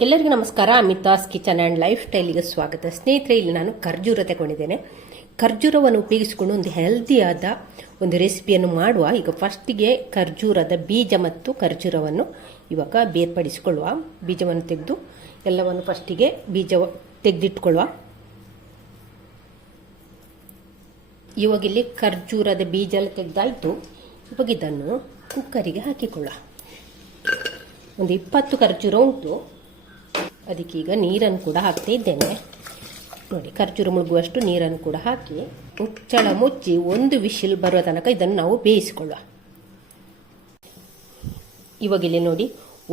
ಎಲ್ಲರಿಗೂ ನಮಸ್ಕಾರ. Amitha's kitchen and life ಸ್ಟೈಲಿಗೆ ಸ್ವಾಗತ. ಸ್ನೇಹಿತರೆ, ಇಲ್ಲಿ ನಾನು ಖರ್ಜೂರ ತಗೊಂಡಿದ್ದೇನೆ. ಖರ್ಜೂರವನ್ನು ಉಪಯೋಗಿಸಿಕೊಂಡು ಒಂದು ಹೆಲ್ದಿಯಾದ ಒಂದು ರೆಸಿಪಿಯನ್ನು ಮಾಡುವ. ಈಗ ಫಸ್ಟಿಗೆ ಖರ್ಜೂರದ ಬೀಜ ಮತ್ತು ಖರ್ಜೂರವನ್ನು ಇವಾಗ ಬೇರ್ಪಡಿಸಿಕೊಳ್ಳುವ. ಬೀಜವನ್ನು ತೆಗೆದು ಎಲ್ಲವನ್ನು ಫಸ್ಟಿಗೆ ಬೀಜ ತೆಗೆದಿಟ್ಕೊಳ್ಳುವ. ಇವಾಗ ಇಲ್ಲಿ ಖರ್ಜೂರದ ಬೀಜ ಎಲ್ಲ ತೆಗೆದಾಯಿತು. ಇವಾಗ ಇದನ್ನು ಕುಕ್ಕರಿಗೆ ಹಾಕಿಕೊಳ್ಳುವ. ಒಂದು 20 ಖರ್ಜೂರ ಉಂಟು. ಅದಕ್ಕೀಗ ನೀರನ್ನು ಕೂಡ ಹಾಕ್ತಾ ಇದ್ದೇನೆ. ನೋಡಿ, ಖರ್ಜೂರ ಮುಳುಗುವಷ್ಟು ನೀರನ್ನು ಕೂಡ ಹಾಕಿ ಮುಚ್ಚಳ ಮುಚ್ಚಿ 1 ವಿಶಿಲ್ ಬರುವ ತನಕ ಇದನ್ನು ನಾವು ಬೇಯಿಸಿಕೊಳ್ಳುವ. ಇವಾಗ ಇಲ್ಲಿ ನೋಡಿ,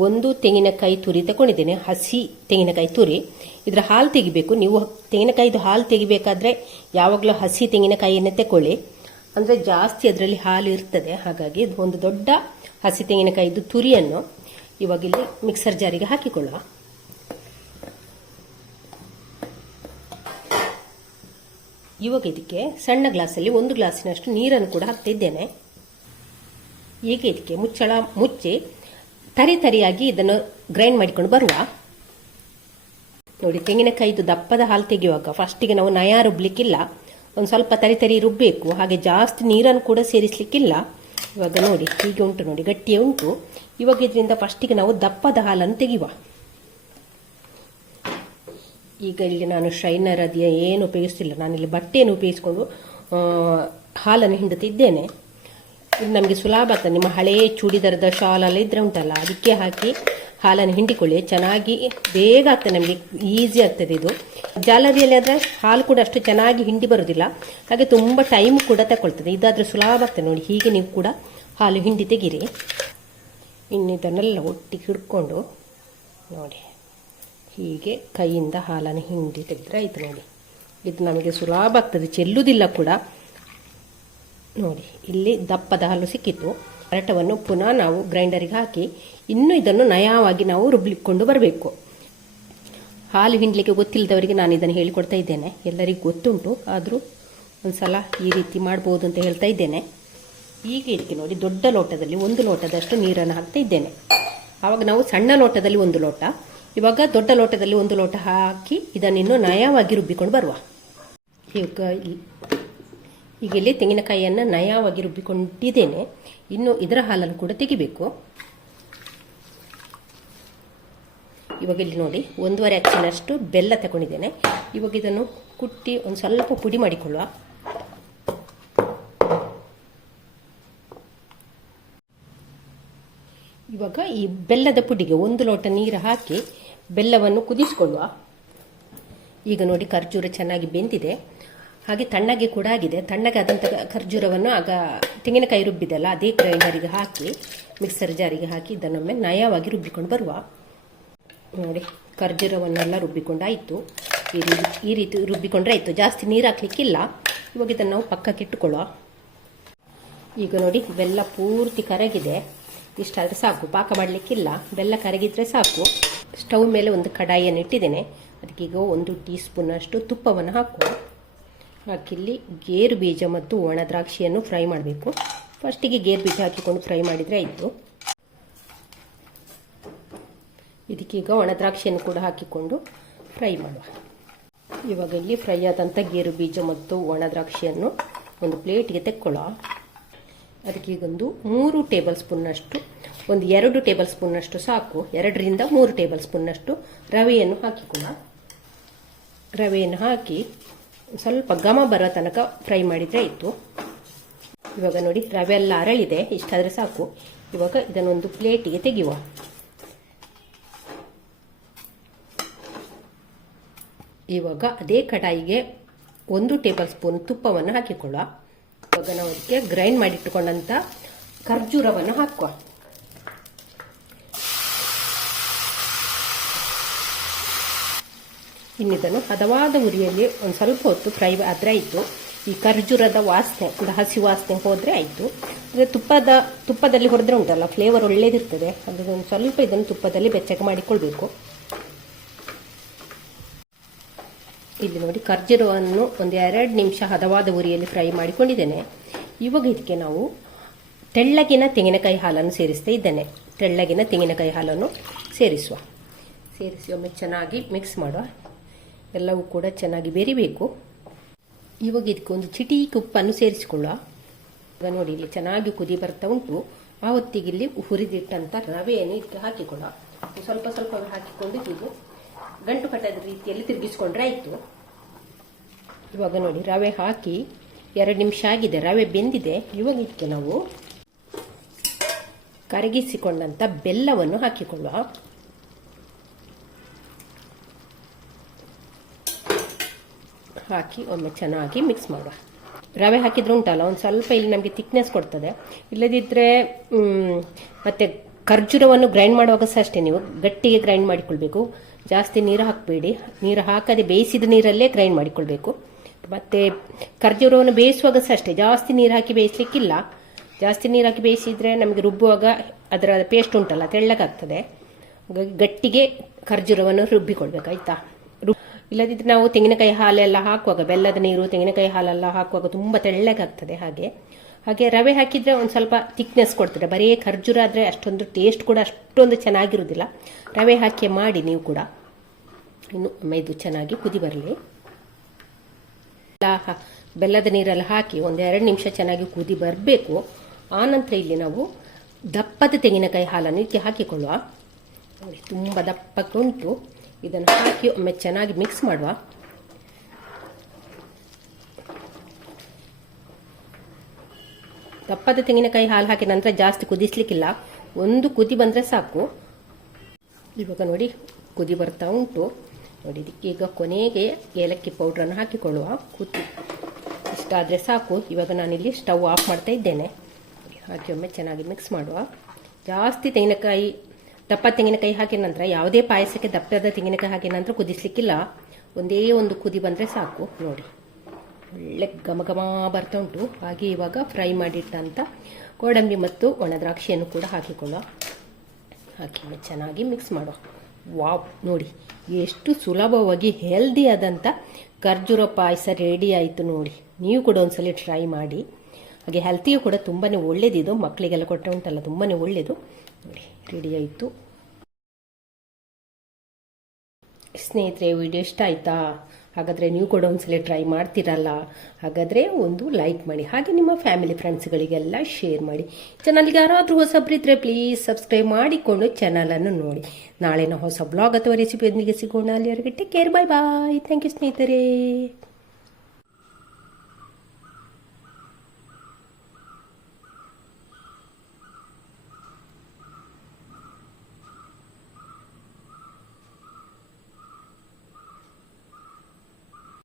1 ತೆಂಗಿನಕಾಯಿ ತುರಿ ತಗೊಂಡಿದ್ದೇನೆ. ಹಸಿ ತೆಂಗಿನಕಾಯಿ ತುರಿ. ಇದರ ಹಾಲು ತೆಗಿಬೇಕು. ನೀವು ತೆಂಗಿನಕಾಯಿದು ಹಾಲು ತೆಗಿಬೇಕಾದ್ರೆ ಯಾವಾಗಲೂ ಹಸಿ ತೆಂಗಿನಕಾಯಿಯನ್ನೇ ತಗೊಳ್ಳಿ, ಅಂದರೆ ಜಾಸ್ತಿ ಅದರಲ್ಲಿ ಹಾಲು ಇರ್ತದೆ. ಹಾಗಾಗಿ ಒಂದು ದೊಡ್ಡ ಹಸಿ ತೆಂಗಿನಕಾಯಿದು ತುರಿಯನ್ನು ಇವಾಗ ಇಲ್ಲಿ ಮಿಕ್ಸರ್ ಜಾರಿಗೆ ಹಾಕಿಕೊಳ್ಳುವ. ಇವಾಗ ಇದಕ್ಕೆ ಸಣ್ಣ ಗ್ಲಾಸಲ್ಲಿ 1 ಗ್ಲಾಸಿನಷ್ಟು ನೀರನ್ನು ಕೂಡ ಹಾಕ್ತಾ ಇದ್ದೇನೆ. ಈಗ ಇದಕ್ಕೆ ಮುಚ್ಚಳ ಮುಚ್ಚಿ ತರಿಯಾಗಿ ಇದನ್ನು ಗ್ರೈಂಡ್ ಮಾಡಿಕೊಂಡು ಬರುವ. ನೋಡಿ, ತೆಂಗಿನಕಾಯಿದು ದಪ್ಪದ ಹಾಲು ತೆಗೆಯುವಾಗ ಫಸ್ಟಿಗೆ ನಾವು ನಯ ರುಬ್ಲಿಕ್ಕಿಲ್ಲ, ಒಂದು ಸ್ವಲ್ಪ ತರಿ ರುಬ್ಬಬೇಕು. ಹಾಗೆ ಜಾಸ್ತಿ ನೀರನ್ನು ಕೂಡ ಸೇರಿಸಲಿಕ್ಕಿಲ್ಲ. ಇವಾಗ ನೋಡಿ, ಹೀಗೆ ಉಂಟು ನೋಡಿ, ಗಟ್ಟಿಯೇ ಉಂಟು. ಇವಾಗ ಇದರಿಂದ ಫಸ್ಟಿಗೆ ನಾವು ದಪ್ಪದ ಹಾಲನ್ನು ತೆಗೆಯುವ. ಈಗ ಇಲ್ಲಿ ನಾನು ಶೈನರ್ ಅದೇ ಏನು ಉಪಯೋಗಿಸ್ತಿಲ್ಲ, ನಾನಿಲ್ಲಿ ಬಟ್ಟೆಯನ್ನು ಉಪಯೋಗಿಸ್ಕೊಂಡು ಹಾಲನ್ನು ಹಿಂಡುತ್ತಿದ್ದೇನೆ. ಇದು ನಮಗೆ ಸುಲಭ ಆಗ್ತದೆ. ನಿಮ್ಮ ಹಳೆಯ ಚೂಡಿದಾರದ ಶಾಲೆಲ್ಲ ಇದ್ರೆ ಉಂಟಲ್ಲ, ಅದಕ್ಕೆ ಹಾಕಿ ಹಾಲನ್ನು ಹಿಂಡಿಕೊಳ್ಳಿ. ಚೆನ್ನಾಗಿ ಬೇಗ ಆಗ್ತದೆ, ನಮಗೆ ಈಸಿ ಆಗ್ತದೆ. ಇದು ಜಾಲರಿಯಲ್ಲಿ ಆದರೆ ಹಾಲು ಕೂಡ ಅಷ್ಟು ಚೆನ್ನಾಗಿ ಹಿಂಡಿ ಬರೋದಿಲ್ಲ, ಹಾಗೆ ತುಂಬ ಟೈಮ್ ಕೂಡ ತಗೊಳ್ತದೆ. ಇದಾದರೆ ಸುಲಭ ಆಗ್ತದೆ. ನೋಡಿ, ಹೀಗೆ ನೀವು ಕೂಡ ಹಾಲು ಹಿಂಡಿ ತೆಗೀರಿ. ಇನ್ನು ಇದನ್ನೆಲ್ಲ ಒಟ್ಟಿಗೆ ಹಿಡ್ಕೊಂಡು ನೋಡಿ, ಹೀಗೆ ಕೈಯಿಂದ ಹಾಲನ್ನು ಹಿಂಡಿ ತೆಗೆದ್ರೆ ಆಯ್ತು. ನೋಡಿ, ಇದು ನಮಗೆ ಸುಲಭ ಆಗ್ತದೆ, ಚೆಲ್ಲುವುದಿಲ್ಲ ಕೂಡ. ನೋಡಿ, ಇಲ್ಲಿ ದಪ್ಪದ ಹಾಲು ಸಿಕ್ಕಿತ್ತು. ಹರಟವನ್ನು ಪುನಃ ನಾವು ಗ್ರೈಂಡರಿಗೆ ಹಾಕಿ ಇನ್ನು ಇದನ್ನು ನಯವಾಗಿ ನಾವು ರುಬ್ಲಿಕ್ಕೊಂಡು ಬರಬೇಕು. ಹಾಲು ಹಿಂಡ್ಲಿಕ್ಕೆ ಗೊತ್ತಿಲ್ಲದವರಿಗೆ ನಾನು ಇದನ್ನು ಹೇಳಿಕೊಡ್ತಾ ಇದ್ದೇನೆ. ಎಲ್ಲರಿಗೂ ಗೊತ್ತುಂಟು, ಆದರೂ ಒಂದ್ಸಲ ಈ ರೀತಿ ಮಾಡ್ಬೋದು ಅಂತ ಹೇಳ್ತಾ ಇದ್ದೇನೆ. ಈಗ ಇದಕ್ಕೆ ನೋಡಿ, ದೊಡ್ಡ ಲೋಟದಲ್ಲಿ 1 ಲೋಟದಷ್ಟು ನೀರನ್ನು ಹಾಕ್ತಾ ಇದ್ದೇನೆ. ಆವಾಗ ನಾವು ಸಣ್ಣ ಲೋಟದಲ್ಲಿ 1 ಲೋಟ, ಇವಾಗ ದೊಡ್ಡ ಲೋಟದಲ್ಲಿ 1 ಲೋಟ ಹಾಕಿ ಇದನ್ನಿನ್ನು ನಯವಾಗಿ ರುಬ್ಬಿಕೊಂಡು ಬರುವ. ಈಗ ಇಲ್ಲಿ ತೆಂಗಿನಕಾಯಿಯನ್ನು ನಯವಾಗಿ ರುಬ್ಬಿಕೊಂಡಿದ್ದೇನೆ. ಇನ್ನು ಇದರ ಹಾಲನ್ನು ಕೂಡ ತೆಗಿಬೇಕು. ಇವಾಗ ಇಲ್ಲಿ ನೋಡಿ, 1.5 ಅಚ್ಚಿನಷ್ಟು ಬೆಲ್ಲ ತಗೊಂಡಿದ್ದೇನೆ. ಇವಾಗ ಇದನ್ನು ಕುಟ್ಟಿ ಒಂದು ಸ್ವಲ್ಪ ಪುಡಿ ಮಾಡಿಕೊಳ್ಳುವ. ಇವಾಗ ಈ ಬೆಲ್ಲದ ಪುಡಿಗೆ 1 ಲೋಟ ನೀರು ಹಾಕಿ ಬೆಲ್ಲವನ್ನು ಕುದಿಸಿಕೊಳ್ಳುವ. ಈಗ ನೋಡಿ, ಖರ್ಜೂರ ಚೆನ್ನಾಗಿ ಬೆಂದಿದೆ, ಹಾಗೆ ತಣ್ಣಗೆ ಕೂಡ ಆಗಿದೆ. ತಣ್ಣಗಾದಂಥ ಖರ್ಜೂರವನ್ನು ಆಗ ತೆಂಗಿನಕಾಯಿ ರುಬ್ಬಿದಲ್ಲ, ಅದೇ ಗ್ರೈಂಡರಿಗೆ ಹಾಕಿ ಮಿಕ್ಸರ್ ಜಾರಿಗೆ ಹಾಕಿ ಇದನ್ನೊಮ್ಮೆ ನಯವಾಗಿ ರುಬ್ಬಿಕೊಂಡು ಬರುವ. ನೋಡಿ, ಖರ್ಜೂರವನ್ನೆಲ್ಲ ರುಬ್ಬಿಕೊಂಡಾಯಿತು. ಈ ರೀತಿ ರುಬ್ಬಿಕೊಂಡ್ರೆ ಆಯಿತು, ಜಾಸ್ತಿ ನೀರು ಹಾಕ್ಲಿಕ್ಕಿಲ್ಲ. ಇವಾಗ ಇದನ್ನು ನಾವು ಪಕ್ಕಕ್ಕೆ ಇಟ್ಟುಕೊಳ್ಳುವ. ಈಗ ನೋಡಿ, ಬೆಲ್ಲ ಪೂರ್ತಿ ಕರಗಿದೆ. ಇಷ್ಟಾದರೆ ಸಾಕು, ಪಾಕ ಮಾಡಲಿಕ್ಕಿಲ್ಲ. ಬೆಲ್ಲ ಕರಗಿದ್ರೆ ಸಾಕು. ಸ್ಟವ್ ಮೇಲೆ ಒಂದು ಕಡಾಯಿಯನ್ನು ಇಟ್ಟಿದ್ದೇನೆ. ಅದಕ್ಕೀಗ 1 ಟೀ ಸ್ಪೂನ್ ಅಷ್ಟು ತುಪ್ಪವನ್ನು ಹಾಕುವ. ಹಾಕಿಲ್ಲಿ ಗೇರು ಬೀಜ ಮತ್ತು ಒಣ ದ್ರಾಕ್ಷಿಯನ್ನು ಫ್ರೈ ಮಾಡಬೇಕು. ಫಸ್ಟಿಗೆ ಗೇರು ಬೀಜ ಹಾಕಿಕೊಂಡು ಫ್ರೈ ಮಾಡಿದರೆ ಆಯಿತು. ಇದಕ್ಕೀಗ ಒಣ ದ್ರಾಕ್ಷಿಯನ್ನು ಕೂಡ ಹಾಕಿಕೊಂಡು ಫ್ರೈ ಮಾಡುವ. ಇವಾಗ ಇಲ್ಲಿ ಫ್ರೈ ಆದಂಥ ಗೇರು ಬೀಜ ಮತ್ತು ಒಣ ದ್ರಾಕ್ಷಿಯನ್ನು ಒಂದು ಪ್ಲೇಟ್ಗೆ ತೆಕ್ಕೊಳ್ಳುವ. ಅದಕ್ಕೀಗೊಂದು 3 ಟೇಬಲ್ ಸ್ಪೂನ್ನಷ್ಟು, ಒಂದು 2 ಟೇಬಲ್ ಸ್ಪೂನ್ನಷ್ಟು ಸಾಕು, 2 ರಿಂದ 3 ಟೇಬಲ್ ಸ್ಪೂನ್ನಷ್ಟು ರವೆಯನ್ನು ಹಾಕಿಕೊಳ್ಳುವ. ರವೆಯನ್ನು ಹಾಕಿ ಸ್ವಲ್ಪ ಘಮ ಬರೋ ತನಕ ಫ್ರೈ ಮಾಡಿದರೆ ಆಯಿತು. ಇವಾಗ ನೋಡಿ, ರವೆ ಎಲ್ಲ ಅರಳಿದೆ, ಇಷ್ಟಾದರೆ ಸಾಕು. ಇವಾಗ ಇದನ್ನೊಂದು ಪ್ಲೇಟಿಗೆ ತೆಗೆಯುವ. ಇವಾಗ ಅದೇ ಕಡಾಯಿಗೆ 1 ಟೇಬಲ್ ಸ್ಪೂನ್ ತುಪ್ಪವನ್ನು ಹಾಕಿಕೊಳ್ಳುವ. ಇವಾಗ ನಾವು ಅದಕ್ಕೆ ಗ್ರೈಂಡ್ ಮಾಡಿಟ್ಟುಕೊಂಡಂಥ ಖರ್ಜೂರವನ್ನು ಹಾಕುವ. ಇನ್ನಿದನ್ನು ಹದವಾದ ಉರಿಯಲ್ಲಿ ಒಂದು ಸ್ವಲ್ಪ ಹೊತ್ತು ಫ್ರೈ ಆದರೆ ಆಯಿತು. ಈ ಖರ್ಜೂರದ ವಾಸನೆ ಕೂಡ, ಹಸಿ ವಾಸನೆ ಹೋದರೆ ಆಯಿತು. ಅಂದರೆ ತುಪ್ಪದಲ್ಲಿ ಹೊಡೆದ್ರೆ ಉಂಟಲ್ಲ, ಫ್ಲೇವರ್ ಒಳ್ಳೇದಿರ್ತದೆ. ಅದಕ್ಕೆ ಒಂದು ಸ್ವಲ್ಪ ಇದನ್ನು ತುಪ್ಪದಲ್ಲಿ ಬೆಚ್ಚಗೆ ಮಾಡಿಕೊಳ್ಬೇಕು. ಇಲ್ಲಿ ನೋಡಿ, ಖರ್ಜೂರವನ್ನು ಒಂದು 2 ನಿಮಿಷ ಹದವಾದ ಉರಿಯಲ್ಲಿ ಫ್ರೈ ಮಾಡಿಕೊಂಡಿದ್ದೇನೆ. ಇವಾಗ ಇದಕ್ಕೆ ನಾವು ತೆಳ್ಳಗಿನ ತೆಂಗಿನಕಾಯಿ ಹಾಲನ್ನು ಸೇರಿಸ್ತಾ ಇದ್ದೇನೆ. ತೆಳ್ಳಗಿನ ತೆಂಗಿನಕಾಯಿ ಹಾಲನ್ನು ಸೇರಿಸುವ. ಸೇರಿಸಿ ಒಮ್ಮೆ ಚೆನ್ನಾಗಿ ಮಿಕ್ಸ್ ಮಾಡುವ. ಎಲ್ಲವೂ ಕೂಡ ಚೆನ್ನಾಗಿ ಬೆರಿಬೇಕು. ಇವಾಗ ಇದಕ್ಕೆ ಒಂದು ಚಿಟಿಕೆ ಉಪ್ಪನ್ನು ಸೇರಿಸಿಕೊಳ್ಳುವ. ಈಗ ನೋಡಿ ಇಲ್ಲಿ ಚೆನ್ನಾಗಿ ಕುದಿ ಬರ್ತಾ ಉಂಟು. ಆ ಹೊತ್ತಿಗೆ ಇಲ್ಲಿ ಹುರಿದಿಟ್ಟಂಥ ರವೆಯನ್ನು ಇದಕ್ಕೆ ಹಾಕಿಕೊಳ್ಳುವ. ಸ್ವಲ್ಪ ಸ್ವಲ್ಪ ಹಾಕಿಕೊಂಡು ಇದು ಗಂಟು ಕಟ್ಟದ ರೀತಿಯಲ್ಲಿ ತಿರುಗಿಸ್ಕೊಂಡ್ರೆ ಆಯಿತು. ಇವಾಗ ನೋಡಿ ರವೆ ಹಾಕಿ 2 ನಿಮಿಷ ಆಗಿದೆ, ರವೆ ಬೆಂದಿದೆ. ಇವಾಗ ಇದಕ್ಕೆ ನಾವು ಕರಗಿಸಿಕೊಂಡಂಥ ಬೆಲ್ಲವನ್ನು ಹಾಕಿಕೊಳ್ಳುವ. ಹಾಕಿ ಒಮ್ಮೆ ಚೆನ್ನಾಗಿ ಮಿಕ್ಸ್ ಮಾಡುವ. ರವೆ ಹಾಕಿದ್ರೆ ಉಂಟಲ್ಲ ಒಂದು ಸ್ವಲ್ಪ ಇಲ್ಲಿ ನಮಗೆ ಥಿಕ್ನೆಸ್ ಕೊಡ್ತದೆ. ಇಲ್ಲದಿದ್ದರೆ ಮತ್ತೆ ಖರ್ಜೂರವನ್ನು ಗ್ರೈಂಡ್ ಮಾಡುವಾಗ ಸಹ ಅಷ್ಟೇ ನೀವು ಗಟ್ಟಿಗೆ ಗ್ರೈಂಡ್ ಮಾಡಿಕೊಳ್ಬೇಕು. ಜಾಸ್ತಿ ನೀರು ಹಾಕಬೇಡಿ. ನೀರು ಹಾಕದೆ ಬೇಯಿಸಿದ ನೀರಲ್ಲೇ ಗ್ರೈಂಡ್ ಮಾಡಿಕೊಳ್ಬೇಕು. ಮತ್ತು ಖರ್ಜೂರವನ್ನು ಬೇಯಿಸುವಾಗ ಸಹ ಅಷ್ಟೇ ಜಾಸ್ತಿ ನೀರು ಹಾಕಿ ಬೇಯಿಸಲಿಕ್ಕಿಲ್ಲ. ಜಾಸ್ತಿ ನೀರು ಹಾಕಿ ಬೇಯಿಸಿದರೆ ನಮಗೆ ರುಬ್ಬುವಾಗ ಅದರ ಪೇಸ್ಟ್ ಉಂಟಲ್ಲ ತೆಳ್ಳಗಾಗ್ತದೆ. ಹಾಗಾಗಿ ಗಟ್ಟಿಗೆ ಖರ್ಜೂರವನ್ನು ರುಬ್ಬಿಕೊಳ್ಬೇಕಾಯ್ತಾ. ಇಲ್ಲದಿದ್ದರೆ ನಾವು ತೆಂಗಿನಕಾಯಿ ಹಾಲೆಲ್ಲ ಹಾಕುವಾಗ ಬೆಲ್ಲದ ನೀರು ತೆಂಗಿನಕಾಯಿ ಹಾಲೆಲ್ಲ ಹಾಕುವಾಗ ತುಂಬ ತೆಳ್ಳಗಾಗ್ತದೆ. ಹಾಗೆ ರವೆ ಹಾಕಿದರೆ ಒಂದು ಸ್ವಲ್ಪ ಥಿಕ್ನೆಸ್ ಕೊಡ್ತದೆ. ಬರೀ ಖರ್ಜೂರ ಆದರೆ ಅಷ್ಟೊಂದು ಟೇಸ್ಟ್ ಕೂಡ ಅಷ್ಟೊಂದು ಚೆನ್ನಾಗಿರುವುದಿಲ್ಲ. ರವೆ ಹಾಕಿ ಮಾಡಿ ನೀವು ಕೂಡ. ಇನ್ನು ಇದು ಚೆನ್ನಾಗಿ ಕುದಿ ಬರಲಿ. ಬೆಲ್ಲದ ನೀರೆಲ್ಲ ಹಾಕಿ ಒಂದು 2 ನಿಮಿಷ ಚೆನ್ನಾಗಿ ಕುದಿ ಬರಬೇಕು. ಆನಂತರ ಇಲ್ಲಿ ನಾವು ದಪ್ಪದ ತೆಂಗಿನಕಾಯಿ ಹಾಲನ್ನು ಇದಕ್ಕೆ ಹಾಕಿಕೊಳ್ಳುವ. ನೋಡಿ ತುಂಬ ದಪ್ಪಕ್ಕೆ ಉಂಟು. ಇದನ್ನು ಹಾಕಿ ಒಮ್ಮೆ ಚೆನ್ನಾಗಿ ಮಿಕ್ಸ್ ಮಾಡುವ. ದಪ್ಪದ ತೆಂಗಿನಕಾಯಿ ಹಾಲು ಹಾಕಿದ ನಂತರ ಜಾಸ್ತಿ ಕುದಿಸ್ಲಿಕ್ಕಿಲ್ಲ. ಒಂದು ಕುದಿ ಬಂದರೆ ಸಾಕು. ಇವಾಗ ನೋಡಿ ಕುದಿ ಬರ್ತಾ ಉಂಟು. ನೋಡಿ ಈಗ ಕೊನೆಗೆ ಏಲಕ್ಕಿ ಪೌಡ್ರನ್ನು ಹಾಕಿಕೊಳ್ಳುವ. ಕುದಿ ಇಷ್ಟಾದರೆ ಸಾಕು. ಇವಾಗ ನಾನಿಲ್ಲಿ ಸ್ಟವ್ ಆಫ್ ಮಾಡ್ತಾ ಇದ್ದೇನೆ. ಹಾಕಿ ಒಮ್ಮೆ ಚೆನ್ನಾಗಿ ಮಿಕ್ಸ್ ಮಾಡುವ. ಜಾಸ್ತಿ ತೆಂಗಿನಕಾಯಿ ದಪ್ಪ ತೆಂಗಿನಕಾಯಿ ಹಾಕಿದ ನಂತರ ಯಾವುದೇ ಪಾಯಸಕ್ಕೆ ದಪ್ಪದ ತೆಂಗಿನಕಾಯಿ ಹಾಕಿದ ನಂತರ ಕುದಿಸ್ಲಿಕ್ಕಿಲ್ಲ. ಒಂದೇ ಒಂದು ಕುದಿ ಬಂದರೆ ಸಾಕು. ನೋಡಿ ಒಳ್ಳೆ ಘಮ ಘಮ ಬರ್ತಾ ಉಂಟು. ಹಾಗೆ ಇವಾಗ ಫ್ರೈ ಮಾಡಿಟ್ಟಂಥ ಗೋಡಂಬಿ ಮತ್ತು ಒಣ ದ್ರಾಕ್ಷಿಯನ್ನು ಕೂಡ ಹಾಕಿಕೊಳ್ಳುವ. ಹಾಕಿ ಚೆನ್ನಾಗಿ ಮಿಕ್ಸ್ ಮಾಡುವ. ವಾವ್, ನೋಡಿ ಎಷ್ಟು ಸುಲಭವಾಗಿ ಹೆಲ್ದಿ ಆದಂಥ ಖರ್ಜೂರ ಪಾಯಸ ರೆಡಿ ಆಯಿತು. ನೋಡಿ ನೀವು ಕೂಡ ಒಂದ್ಸಲ ಟ್ರೈ ಮಾಡಿ. ಹಾಗೆ ಹೆಲ್ತಿಗೂ ಕೂಡ ತುಂಬಾ ಒಳ್ಳೇದಿದು. ಮಕ್ಕಳಿಗೆಲ್ಲ ಕೊಟ್ಟರೆ ಉಂಟಲ್ಲ ತುಂಬಾ ಒಳ್ಳೆಯದು. ನೋಡಿ ರೆಡಿ ಆಯಿತು. ಸ್ನೇಹಿತರೆ, ವಿಡಿಯೋ ಇಷ್ಟ ಆಯಿತಾ? ಹಾಗಾದರೆ ನೀವು ಕೂಡ ಒಂದ್ಸಲ ಟ್ರೈ ಮಾಡ್ತೀರಲ್ಲ? ಹಾಗಾದರೆ ಒಂದು ಲೈಕ್ ಮಾಡಿ. ಹಾಗೆ ನಿಮ್ಮ ಫ್ಯಾಮಿಲಿ ಫ್ರೆಂಡ್ಸ್ಗಳಿಗೆಲ್ಲ ಶೇರ್ ಮಾಡಿ. ಚಾನಲ್ಗೆ ಯಾರಾದರೂ ಹೊಸಬ್ರಿದ್ರೆ ಪ್ಲೀಸ್ ಸಬ್ಸ್ಕ್ರೈಬ್ ಮಾಡಿಕೊಂಡು ಚಾನಲನ್ನು ನೋಡಿ. ನಾಳೆ ನಾವು ಹೊಸ ಬ್ಲಾಗ್ ಅಥವಾ ರೆಸಿಪಿಯೊಂದಿಗೆ ಸಿಗೋಣ. ಅಲ್ಲಿವರೆಗೆ take care. Bye bye. Thank you ಸ್ನೇಹಿತರೆ.